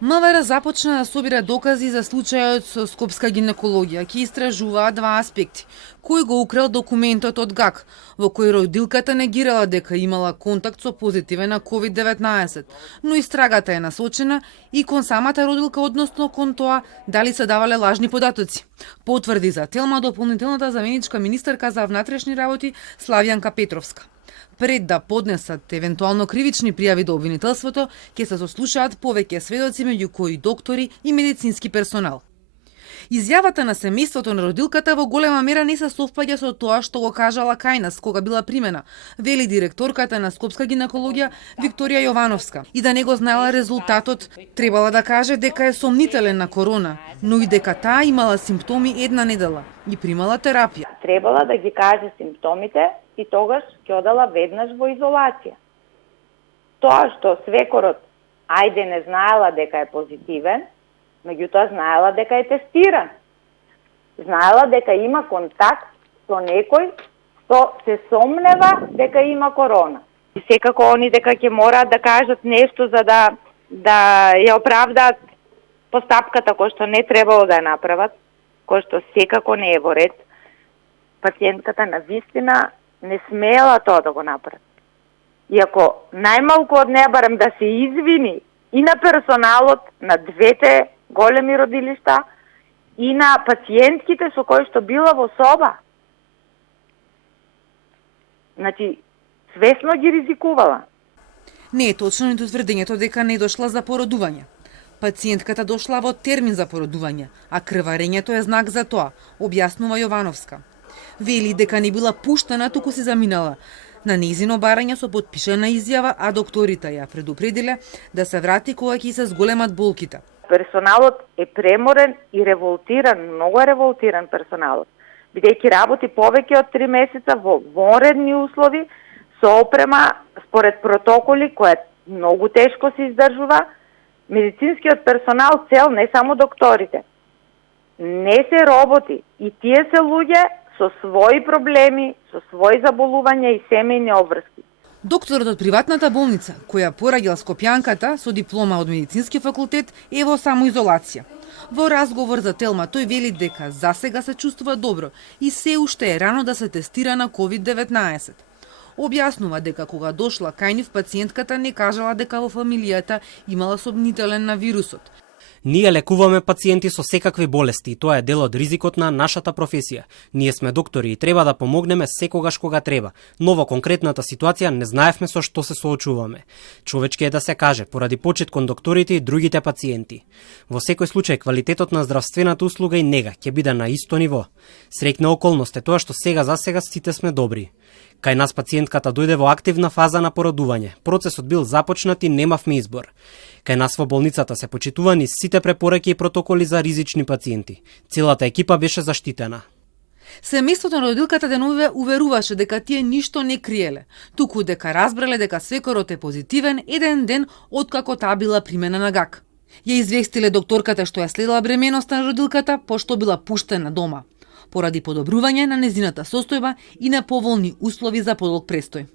МВР започна да собира докази за случајот со скопска гинекологија. Ќе истражуваат два аспекти. Кој го украл документот од ГАК, во кој родилката негирала дека имала контакт со позитивен на COVID-19, но истрагата е насочена и кон самата родилка, односно кон тоа дали се давале лажни податоци. Потврди за Телма дополнителната заменичка министерка за внатрешни работи Славјанка Петровска. Пред да поднесат евентуално кривични пријави до обвинителството, ќе се сослушаат повеќе сведоци, меѓу кои доктори и медицински персонал. Изјавата на семејството на родилката во голема мера не се совпаѓа со тоа што го кажала кај нас кога била примена, вели директорката на скопска гинекологија Викторија Јовановска. И да не го знаела резултатот, требала да каже дека е сомнителен на корона, но и дека таа имала симптоми една недела и примала терапија. Требала да ги каже симптомите и тогаш ќе одела веднаш во изолација. Тоа што свекорот ајде не знаела дека е позитивен, меѓутоа знаела дека е тестиран. Знаела дека има контакт со некој што се сомнева дека има корона. И секако они дека ќе мораат да кажат нешто за да ја оправдаат постапката кој што не требало да ја направат, кој што секако не е во ред. Пациентката на вистина не смеела тоа да го направи. Иако најмалку од неа барем да се извини и на персоналот на двете големи родилишта и на пациентките со кои што била во соба. Значи, свесно ги ризикувала. Не е точно ниту тврдењето дека не дошла за породување. Пациентката дошла во термин за породување, а крварењето е знак за тоа, објаснува Јовановска. Вели дека не била пуштена, туку се заминала. На нејзино барање со потпишана изјава, а докторите ја предупредиле да се врати кога ќе се зголемат болките. Персоналот е преморен и револтиран, многу е револтиран персоналот, бидејќи работи повеќе од 3 месеца во вонредни услови, со опрема според протоколи која многу тешко се издржува. Медицинскиот персонал цел, не само докторите, не се роботи и тие се луѓе со своји проблеми, со своји заболувања и семејни обврски. Докторот од приватната болница, која пораѓал скопјанката со диплома од медицински факултет, е во самоизолација. Во разговор за Телма тој вели дека засега се чувствува добро и се уште е рано да се тестира на COVID-19. Објаснува дека кога дошла кај нив пациентката не кажала дека во фамилијата имала сомнителен на вирусот. Ние лекуваме пациенти со секакви болести и тоа е дел од ризикот на нашата професија. Ние сме доктори и треба да помогнеме секогаш кога треба, но во конкретната ситуација не знаевме со што се соочуваме. Човечки е да се каже, поради почит кон докторите и другите пациенти. Во секој случај квалитетот на здравствената услуга и нега ќе биде на исто ниво. Среќна околност е тоа што сега за сега сите сме добри. Кај нас пациентката дојде во активна фаза на породување. Процесот бил започнат и немавме избор. Кај нас во болницата се почитувани сите препораки и протоколи за ризични пациенти. Целата екипа беше заштитена. Семејството на родилката деновиве уверуваше дека тие ништо не криеле, туку дека разбрале дека свекорот е позитивен еден ден откако таа била примена на ГАК. Ја известиле докторката што ја следела бременоста на родилката, пошто била пуштена дома, поради подобрување на нејзината состојба и на поволни услови за подолг престој.